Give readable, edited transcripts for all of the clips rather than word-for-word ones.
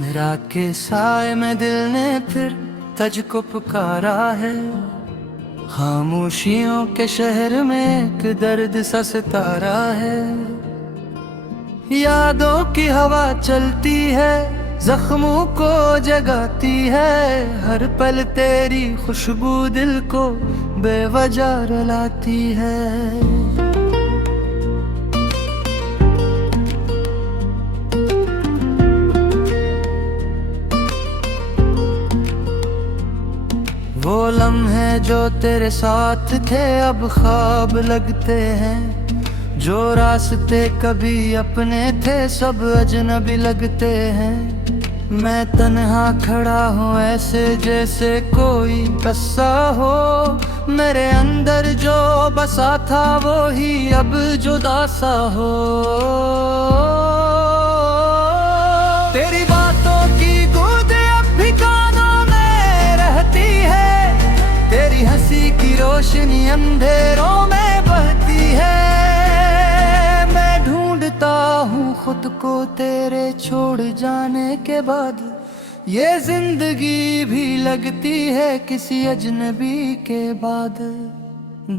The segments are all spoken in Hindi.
मेरा के साए में दिल ने फिर तज को पुकारा है। खामोशियों के शहर में एक दर्द सा सितारा है। यादों की हवा चलती है, जख्मों को जगाती है। हर पल तेरी खुशबू दिल को बेवजह रुलाती है। वो लम्हे जो तेरे साथ थे अब ख्वाब लगते हैं। जो रास्ते कभी अपने थे सब अजनबी लगते हैं। मैं तन्हा खड़ा हूँ ऐसे जैसे कोई कस्सा हो। मेरे अंदर जो बसा था वो ही अब जुदा सा हो। तेरी बातों की गूंज अब भी कानों में रहती है। तेरी हंसी की रोशनी अंधेरों में बहती है। खुद को तेरे छोड़ जाने के बाद ये जिंदगी भी लगती है किसी अजनबी के बाद।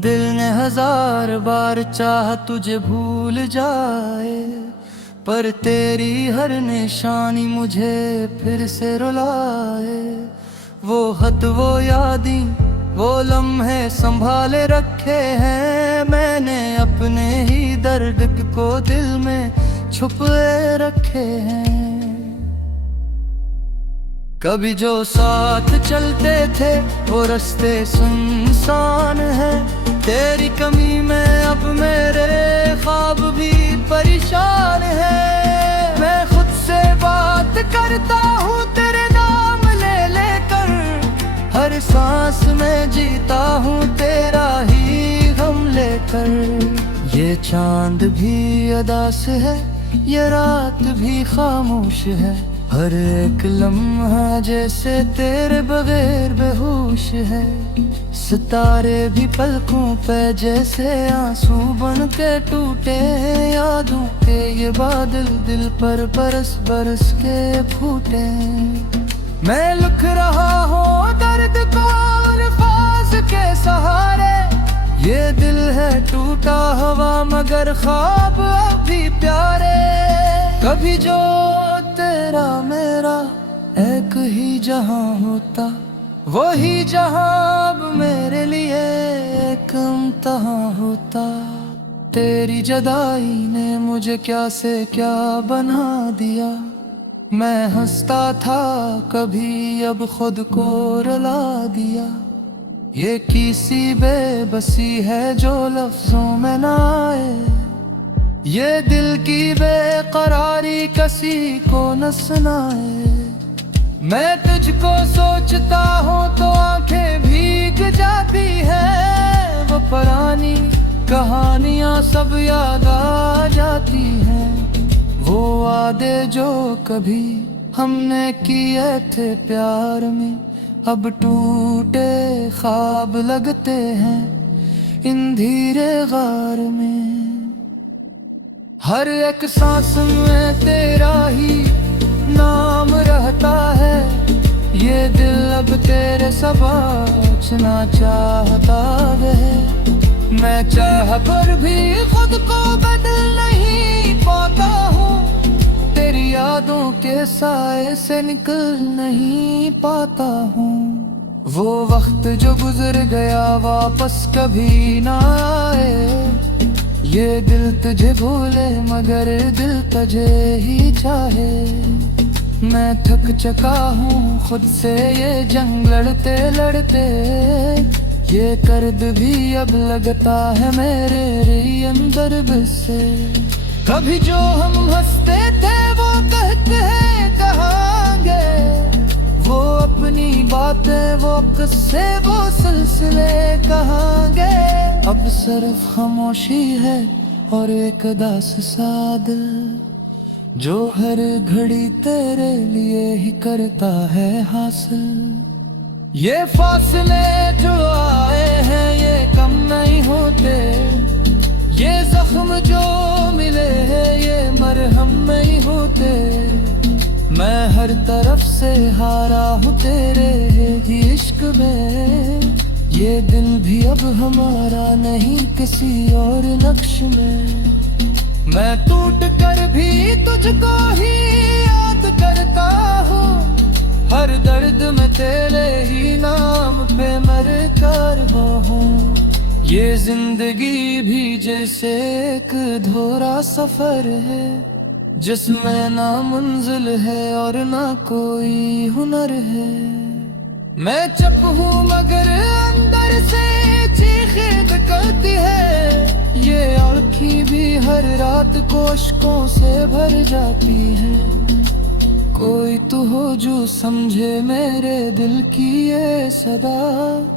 दिल ने हजार बार चाहा तुझे भूल जाए, पर तेरी हर निशानी मुझे फिर से रुलाए। वो खत वो यादें वो लम्हे संभाले रखे हैं। मैंने अपने ही दर्द को दिल में छुपे रखे हैं। कभी जो साथ चलते थे वो रास्ते सुनसान है। तेरी कमी में अब मेरे ख्वाब भी परेशान है। मैं खुद से बात करता हूँ तेरे नाम ले लेकर। हर सांस में जीता हूँ तेरा ही गम लेकर। ये चांद भी अदास है, ये रात भी खामोश है। हर एक लम्हा जैसे तेरे बगैर बेहोश है। सितारे भी पलकों पे जैसे आंसू बन के टूटे। यादों के ये बादल दिल पर बरस बरस के फूटे। मैं लिख रहा हूँ दर्द को अल्फाज के सहारे। ये दिल है टूटा हुआ मगर ख्वाब अभी प्यारे। कभी जो तेरा मेरा एक ही जहां होता, वही जहां अब मेरे लिए एक इम्तिहान होता। तेरी जुदाई ने मुझे क्या से क्या बना दिया। मैं हंसता था कभी अब खुद को रुला दिया। ये किसी बेबसी है जो लफ्जों में ना आए। ये दिल की बेकरारी किसी को न सुनाए। मैं तुझको सोचता हूँ तो आंखें भीग जाती है। वो पुरानी कहानियाँ सब याद आ जाती हैं। वो वादे जो कभी हमने किए थे प्यार में अब टूटे ख्वाब लगते हैं इन धीरे गार में। हर एक सांस में तेरा ही नाम रहता है। ये दिल अब तेरे सबचना चाहता है। मैं चाह कर भी खुद को बदल नहीं पाता हूँ। तेरी यादों के साए से निकल नहीं पाता हूँ। वो वक्त जो गुजर गया वापस कभी ना आए। ये दिल तुझे भूले मगर दिल तुझे ही चाहे। मैं थक चुका हूँ खुद से ये जंग लड़ते लड़ते। ये कर्द भी अब लगता है मेरे अंदर से। कभी जो हम हंसते थे वो कहते हैं कहांगे। वो अपनी बातें वो किस्से वो सिलसिले कहांगे। अब सिर्फ खामोशी है और एक दास सा दिल जो हर घड़ी तेरे लिए ही करता है हासिल। ये फासले जो आए हैं ये कम नहीं होते। ये जख्म जो मिले हैं ये मरहम नहीं होते। मैं हर तरफ से हारा हूँ तेरे ही इश्क में। ये दिल भी अब हमारा नहीं किसी और नक्श में। मैं टूट कर भी तुझको ही याद करता हूँ, हर दर्द में तेरे ही नाम पे मर कर वो हूँ। ये जिंदगी भी जैसे एक अधूरा सफर है, जिसमें ना मंजिल है और ना कोई हुनर है। मैं चुप हूँ मगर अंदर से चीखें निकलती है, ये आँखें भी हर रात को अश्कों से भर जाती है। कोई तो हो जो समझे मेरे दिल की ये सदा,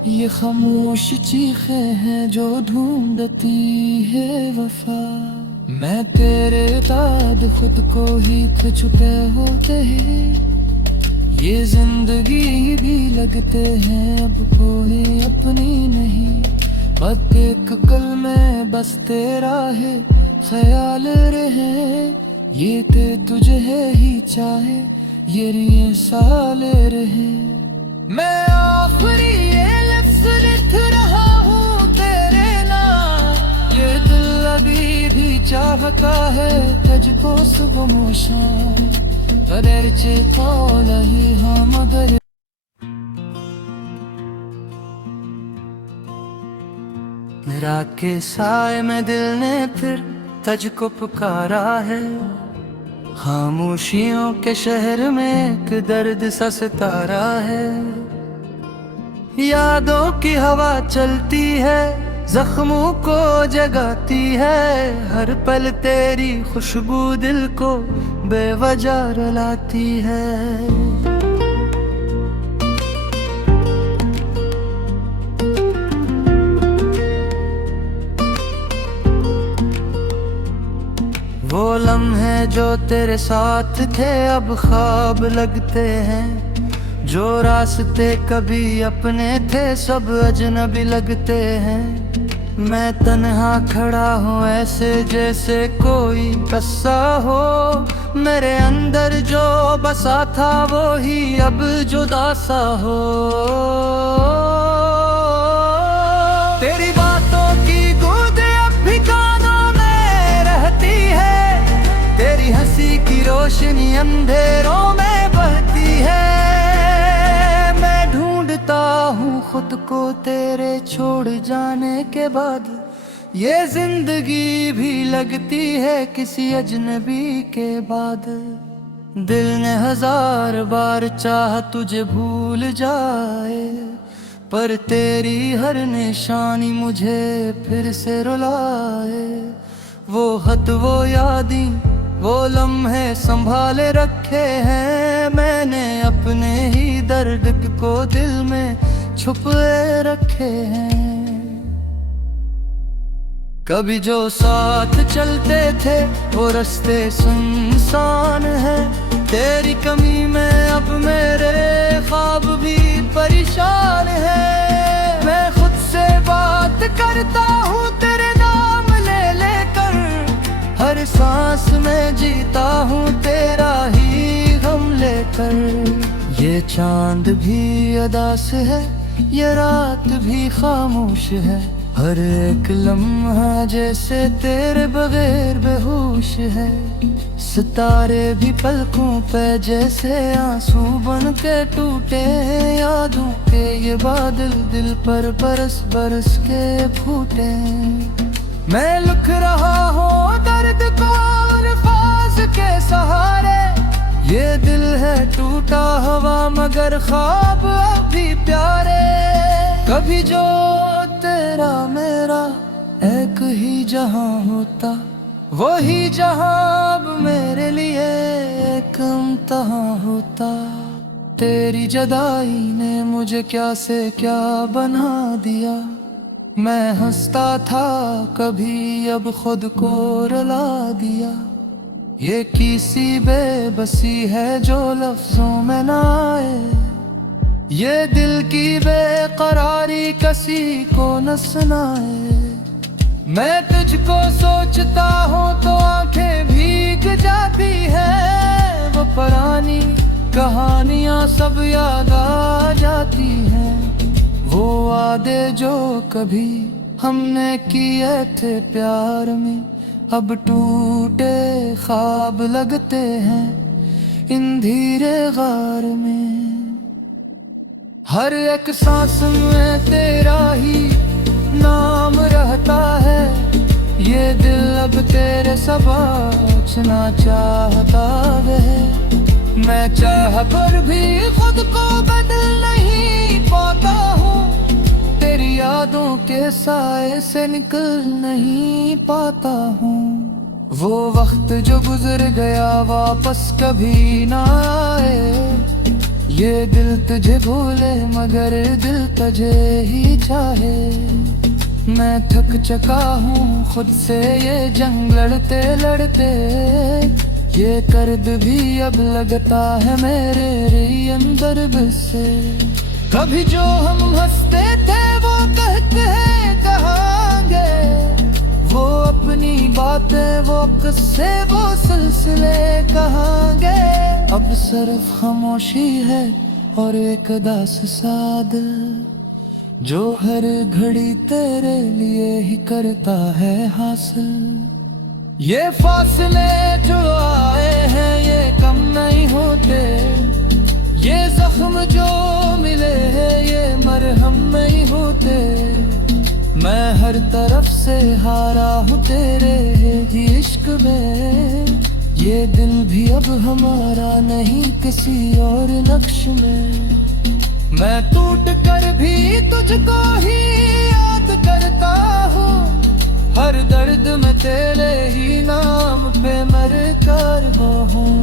ये खामोश चीखें हैं जो ढूंढती है वफा। मैं तेरे बाद खुद को ही छुपे होते हैं, ये जिंदगी भी लगते हैं अब कोई अपनी नहीं। बस एक कल में बस तेरा है ख्याल रहे, ये ते तुझे ही चाहे ये रिए साल रहे। मैं आखिरी ये लफ्ज़ लिख रहा हूँ तेरे नाम, ये दिल अभी भी चाहता है तुझको सुबह मोशाम। अगरचे तौला ही हम मगर मेरा के साए में दिल ने फिर तुझको पुकारा है। खामोशियों के शहर में एक दर्द सा सितारा है। यादों की हवा चलती है, जख्मों को जगाती है। हर पल तेरी खुशबू दिल को बेवजह रुलाती है। वो लम्हे जो तेरे साथ थे अब ख्वाब लगते हैं, जो रास्ते कभी अपने थे सब अजनबी लगते हैं। मैं तन्हा खड़ा हूँ ऐसे जैसे कोई कस्सा हो, मेरे अंदर जो बसा था वो ही अब जुदा सा हो। तेरी बातों की गूंज अब भी कानों में रहती है, तेरी हंसी की रोशनी अंधेरों में बहती है। मैं ढूंढता हूँ खुद को तेरे छोड़ जाने के बाद, ये जिंदगी भी लगती है किसी अजनबी के बाद। दिल ने हजार बार चाहा तुझे भूल जाए, पर तेरी हर निशानी मुझे फिर से रुलाए। वो खत वो यादें वो लम्हे संभाले रखे हैं, मैंने अपने ही दर्द को दिल में छुपे रखे हैं। कभी जो साथ चलते थे वो रास्ते सुनसान है, तेरी कमी में अब मेरे ख्वाब भी परेशान है। मैं खुद से बात करता हूँ तेरे नाम ले लेकर, हर सांस में जीता हूँ तेरा ही गम लेकर। ये चांद भी अदास है, ये रात भी खामोश है, हर एक लम्हा जैसे तेरे बगैर बेहोश है। सितारे भी पलकों पे जैसे आंसू बन के टूटे, यादों के ये बादल दिल पर बरस बरस के फूटे। मैं लिख रहा हूँ दर्द को अल्फाज के सहारे, ये दिल है टूटा हुआ मगर ख्वाब अभी प्यारे। कभी जो तेरा मेरा एक ही जहां होता, वही जहां अब मेरे लिए एक इम्तिहान होता। तेरी जुदाई ने मुझे क्या से क्या बना दिया, मैं हंसता था कभी अब खुद को रुला दिया। ये किसी बेबसी है जो लफ्जों में ना आए, ये दिल की बेकरारी किसी को न सुनाए। मैं तुझको सोचता हूँ तो आंखें भीग जाती है, वो पुरानी दुनिया सब याद आ जाती है, वो वादे जो कभी हमने किए थे प्यार में, अब टूटे ख्वाब लगते हैं इन धीरे गार में। हर एक सांस में तेरा ही नाम रहता है, ये दिल अब तेरे सबचना चाहता है। मैं चाह कर भी खुद को बदल नहीं पाता हूँ, तेरी यादों के साए से निकल नहीं पाता हूँ। वो वक्त जो गुजर गया वापस कभी ना आए, ये दिल तुझे भूले मगर दिल तुझे ही चाहे। मैं थक चुका हूँ खुद से ये जंग लड़ते लड़ते, ये दर्द भी अब लगता है मेरे अंदर से। कभी जो हम हंसते थे वो कहते हैं कहांगे, वो अपनी बातें वो किस्से वो सिलसिले कहांगे। अब सिर्फ खामोशी है और एक उदास सा दिल, जो हर घड़ी तेरे लिए ही करता है हासिल। ये फासले जो आए हैं ये कम नहीं होते, ये जख्म जो मिले हैं ये मरहम नहीं होते। मैं हर तरफ से हारा हूँ तेरे ही इश्क में, ये दिल भी अब हमारा नहीं किसी और नक्श में। मैं टूट कर भी तुझको ही याद करता हूँ, हर दर्द में तेरे ही नाम पे मर कर हूँ।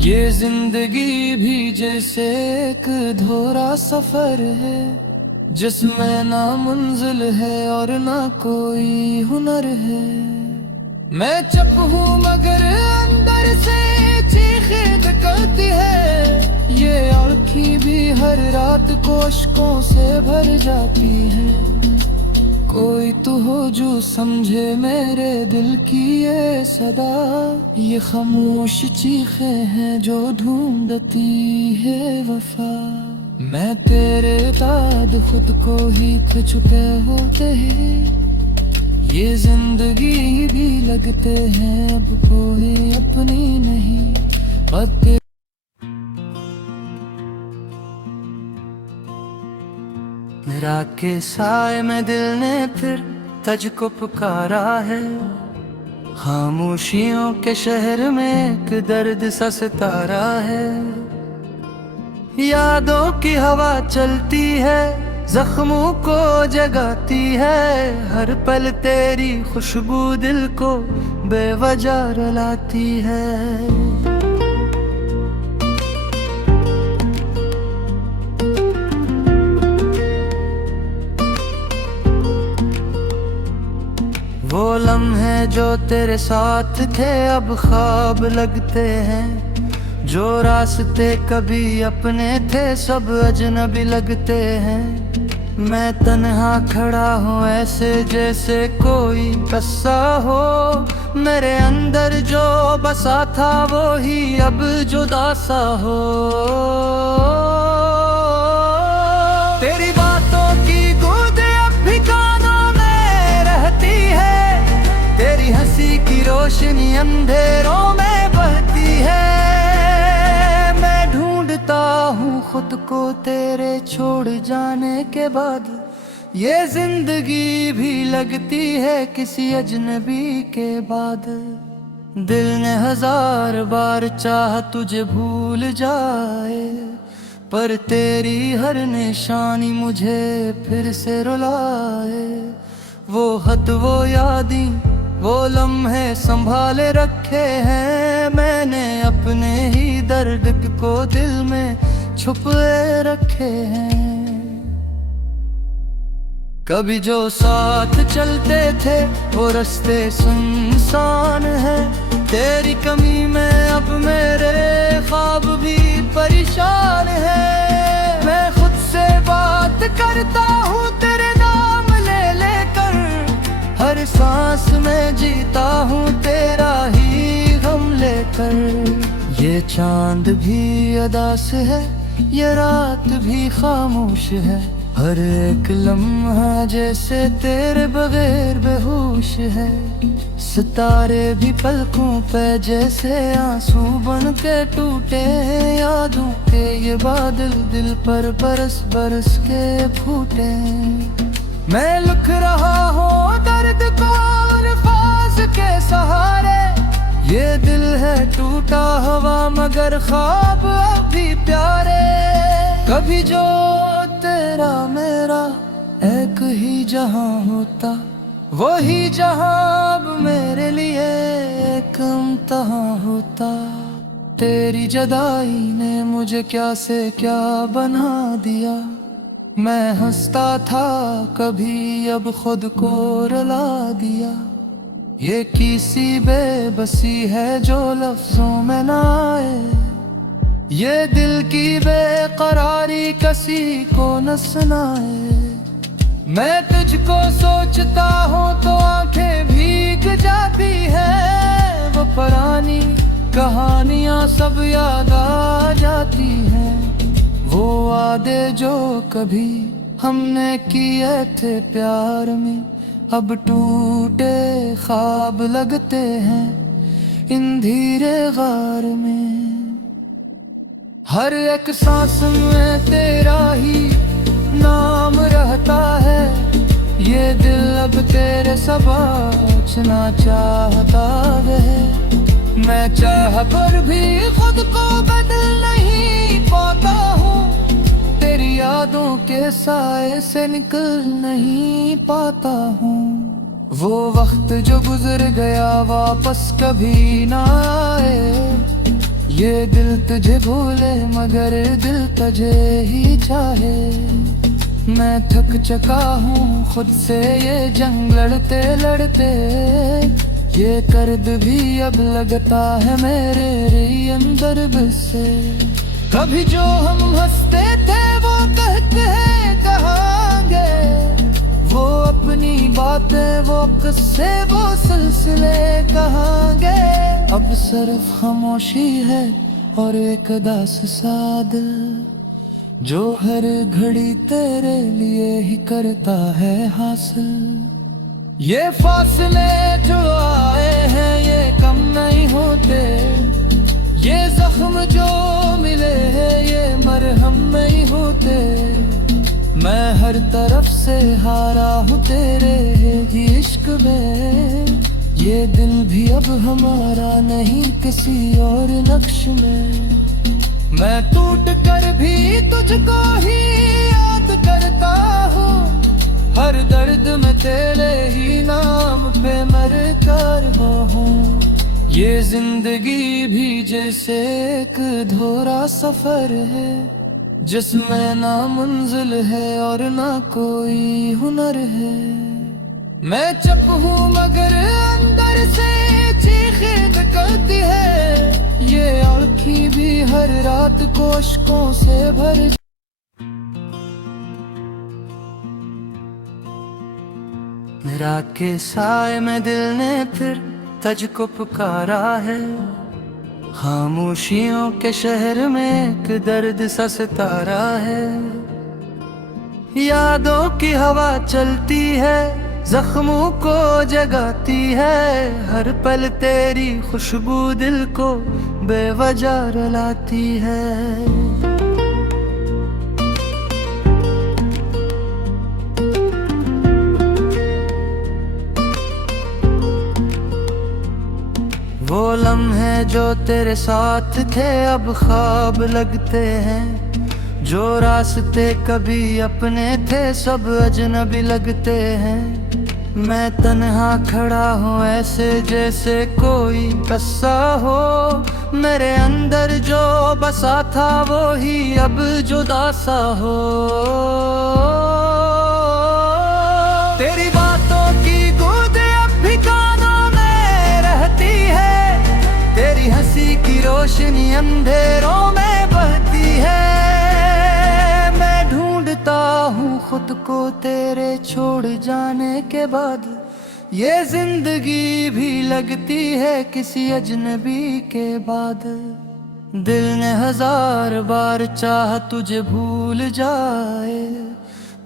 ये जिंदगी भी जैसे एक अधूरा सफर है, जिसमें ना मंजिल है और ना कोई हुनर है। मैं चुप हूँ मगर अंदर से चीखें निकलती है, ये आँखें भी हर रात को अश्कों से भर जाती है। कोई तो हो जो समझे मेरे दिल की ये सदा, ये खामोश चीखें हैं जो ढूंढती है वफा। मैं तेरे बाद खुद को ही छुपे होते हैं, ये जिंदगी भी लगते हैं अब कोई अपनी नहीं बातें। मेरा के साए में दिल ने फिर तुझको पुकारा है, खामोशियों के शहर में एक दर्द सा सितारा है। यादों की हवा चलती है, जख्मों को जगाती है, हर पल तेरी खुशबू दिल को बेवजह रुलाती है। वो लम्हे जो तेरे साथ थे अब ख्वाब लगते हैं, जो रास्ते कभी अपने थे सब अजनबी लगते हैं। मैं तन्हा खड़ा हूँ ऐसे जैसे कोई कस्सा हो, मेरे अंदर जो बसा था वो ही अब जुदा सा हो। तेरी बातों की गूंज अब भी कानों में रहती है, तेरी हंसी की रोशनी अंधेरों में बहती है। मैं ढूंढता हूँ खुद को तेरे छोड़ जाने के बाद, ये जिंदगी भी लगती है किसी अजनबी के बाद। दिल ने हजार बार चाह तुझे भूल जाए, पर तेरी हर निशानी मुझे फिर से रुलाए। वो खत वो यादें वो लम्हे संभाले रखे हैं, मैंने अपने ही दर्द को दिल में छुपे रखे हैं। कभी जो साथ चलते थे वो रास्ते सुनसान है, तेरी कमी में अब मेरे ख्वाब भी परेशान है। मैं खुद से बात करता हूँ तेरे नाम ले लेकर, हर सांस में जीता हूँ तेरा ही गम लेकर। ये चांद भी अदा से है ये रात भी खामोश है, हर एक लम्हा जैसे तेरे बगैर बेहोश है। सितारे भी पलकों पे जैसे आंसू बन के टूटे, यादों के ये बादल दिल पर बरस बरस के फूटे। मैं लिख रहा हूँ दर्द को अल्फाज के सहारे, ये दिल है टूटा हुआ मगर ख्वाब अभी प्यारे। कभी जो तेरा मेरा एक ही जहां होता, वही जहां अब मेरे लिए एक इम्तिहान होता। तेरी जुदाई ने मुझे क्या से क्या बना दिया। मैं हंसता था कभी अब खुद को रुला दिया। ये किसी बेबसी है जो लफ्जों में ना आए, ये दिल की बेकरारी किसी को न सुनाए। मैं तुझको सोचता हूँ तो आंखें भीग जाती है, वो पुरानी कहानियाँ सब याद आ जाती हैं। वो वादे जो कभी हमने किए थे प्यार में, अब टूटे ख्वाब लगते हैं इन धीरे गार में। हर एक सांस में तेरा ही नाम रहता है, ये दिल अब तेरे सबचना चाहता है। मैं चाह पर भी खुद को बदल नहीं पाता हूँ, तेरी यादों के साए से निकल नहीं पाता हूँ। वो वक्त जो गुजर गया वापस कभी ना आए, ये दिल तुझे भूले मगर दिल तुझे ही चाहे। मैं थक चुका हूँ खुद से ये जंग लड़ते लड़ते, ये दर्द भी अब लगता है मेरे अंदर से। कभी जो हम हंसते थे वो कहते हैं कहांगे, वो अपनी बातें वो किस्से वो सिलसिले कहांगे। अब सिर्फ खामोशी है और एक उदास सा दिल, जो हर घड़ी तेरे लिए ही करता है हासिल। ये फासले जो आए हैं ये कम नहीं होते, ये जख्म जो मिले हैं ये मरहम नहीं होते। मैं हर तरफ से हारा हूँ तेरे ही इश्क में, ये दिल भी अब हमारा नहीं किसी और नक्श में। मैं टूट कर भी तुझको ही याद करता हूँ, हर दर्द में तेरे ही नाम पे मर कर हूँ। ये जिंदगी भी जैसे एक अधूरा सफर है, जिसमें ना मंजिल है और ना कोई हुनर है। मैं चुप हूँ मगर अंदर से चीखें निकलती है, ये आँखें भी हर रात को अश्कों से भर। रात के साए में दिल ने फिर तुझको पुकारा है, खामोशियों के शहर में एक दर्द सा सितारा है। यादों की हवा चलती है, जख्मों को जगाती है, हर पल तेरी खुशबू दिल को बेवजह रुलाती है। वो लम्हे जो तेरे साथ थे अब ख्वाब लगते हैं, जो रास्ते कभी अपने थे सब अजनबी लगते हैं। मैं तन्हा खड़ा हूँ ऐसे जैसे कोई कस्सा हो, मेरे अंदर जो बसा था वो ही अब जुदा सा हो। तेरी बातों की गूंज अब भी कानों में रहती है, तेरी हंसी की रोशनी अंधेरों में बहती है। मैं ढूंढता हूँ खुद को तेरे छोड़ जाने के बाद, ये जिंदगी भी लगती है किसी अजनबी के बाद। दिल ने हजार बार चाह तुझे भूल जाए,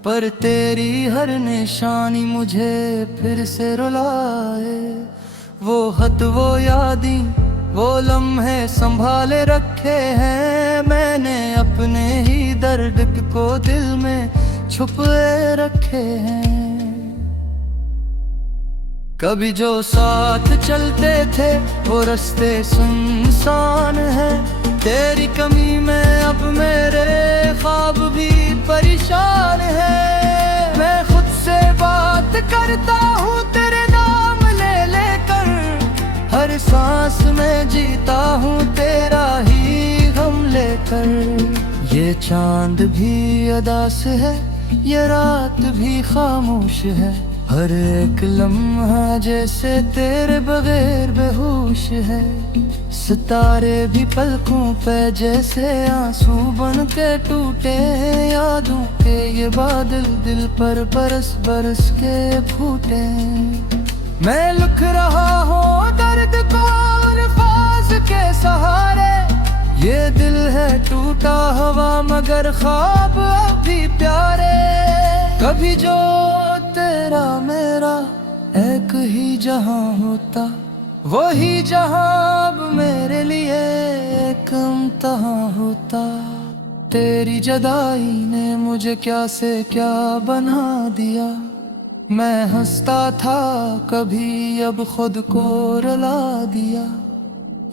पर तेरी हर निशानी मुझे फिर से रुलाए। वो खत वो यादें वो लम्हे संभाले रखे हैं, मैंने अपने ही दर्द को दिल में छुपे रखे हैं। कभी जो साथ चलते थे वो रास्ते सुनसान है, तेरी कमी में अब मेरे ख्वाब भी परेशान है। मैं खुद से बात करता हूँ तेरे नाम ले लेकर, हर सांस में जीता हूँ तेरा ही गम लेकर। ये चांद भी अदास है, ये रात भी खामोश है, हर एक लम्हा जैसे तेरे बगैर बेहोश है। सितारे भी पलकों पे जैसे आंसू बन के टूटे, यादों के ये बादल दिल पर बरस बरस के फूटे। मैं लिख रहा हूँ दर्द को अल्फाज के सहारे, ये दिल है टूटा हुआ मगर ख्वाब अभी प्यारे। कभी जो तेरा मेरा एक ही जहां होता, वही जहां अब मेरे लिए एक इम्तिहान होता। तेरी जुदाई ने मुझे क्या से क्या बना दिया, मैं हंसता था कभी अब खुद को रुला दिया।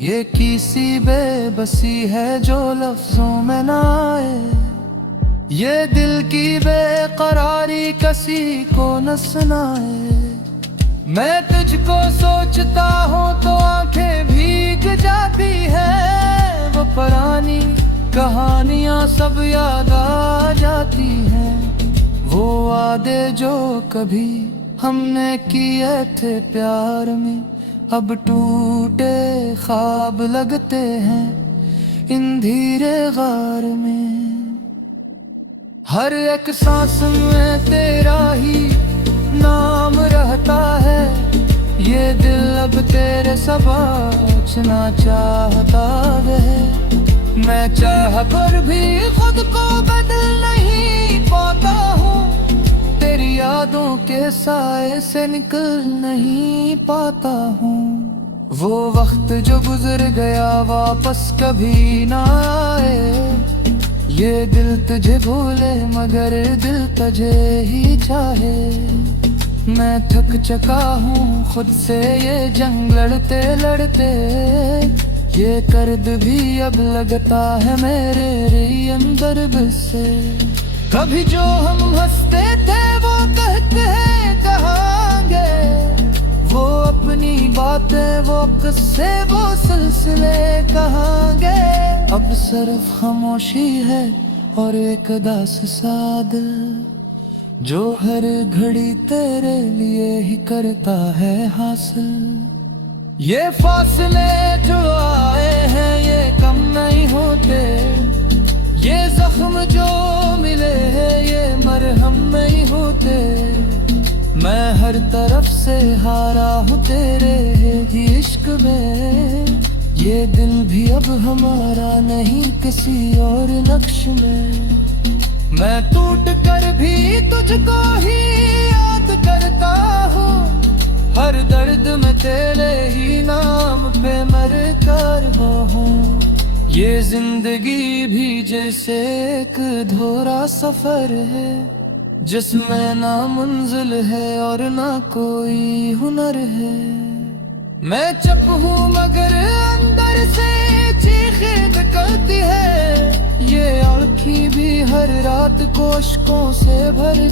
ये किसी बेबसी है जो लफ्जों में ना आए, ये दिल की बेकरारी किसी को न सुनाए। मैं तुझको सोचता हूँ तो आंखें भीग जाती हैं, वो पुरानी कहानियाँ सब याद आ जाती हैं। वो वादे जो कभी हमने किए थे प्यार में, अब टूटे ख्वाब लगते हैं इन धीरे गार में। हर एक सांस में तेरा ही नाम रहता है, ये दिल अब तेरे सबाचना चाहता है। मैं चाह कर भी खुद को बदल नहीं पाता हूँ, तेरी यादों के साए से निकल नहीं पाता हूँ। वो वक्त जो गुजर गया वापस कभी ना आए, ये दिल तुझे भूले मगर दिल तुझे ही चाहे। मैं थक चुका हूँ खुद से ये जंग लड़ते लड़ते, ये कर्द भी अब लगता है मेरे अंदर से। कभी जो हम हंसते थे वो कहते हैं कहांगे, वो अपनी बातें वो किस्से वो सिलसिले कहांगे। अब सिर्फ खामोशी है और एक दास सा दिल, जो हर घड़ी तेरे लिए ही करता है हासिल। ये फासले जो आए हैं ये कम नहीं होते, ये जख्म जो मिले हैं ये मरहम नहीं होते। मैं हर तरफ से हारा हूँ तेरे ही इश्क में, ये दिल भी अब हमारा नहीं किसी और नक्श में। मैं टूट कर भी तुझको ही याद करता हूँ, हर दर्द में तेरे ही नाम पे मर कर हूँ। ये जिंदगी भी जैसे एक अधूरा सफर है, जिसमें ना मंजिल है और ना कोई हुनर है। मैं चुप हूँ मगर अंदर से चीखें निकलती है, ये आँखें भी हर रात को अश्कों से भर